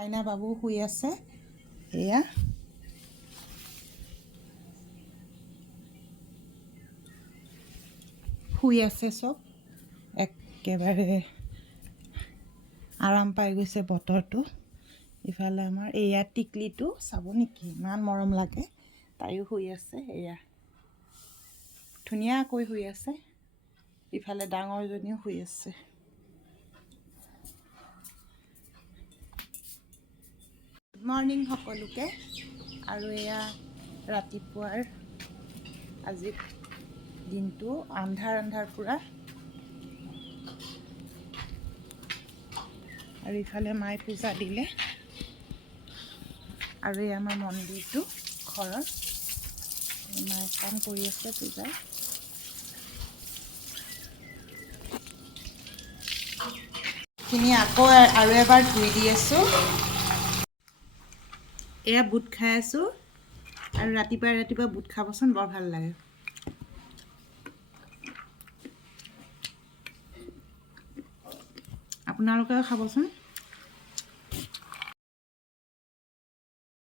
আইনা বাবু শুই আছে এয়া শুই আছে সব একেবাৰে আৰাম পাই গৈছে বতৰটো ইফালে আমাৰ এয়া টিকলিটো চাব নেকি ইমান মৰম লাগে তাইও শুই আছে এয়া ধুনীয়াকৈ শুই আছে ইফালে ডাঙৰজনীও শুই আছে গুড মৰ্ণিং সকলোকে আৰু এয়া ৰাতিপুৱাৰ আজি দিনটো আন্ধাৰ পুৰা আৰু ইফালে মাই পূজা দিলে আৰু এই আমাৰ মন্দিৰটো ঘৰৰ মায়ে কাম কৰি আছে পূজা খিনি আকৌ আৰু এবাৰ ধুই দি আছোঁ এয়া বুট খাই আছোঁ আৰু ৰাতিপুৱা বুট খাবচোন বৰ ভাল লাগে আপোনালোকেও খাবচোন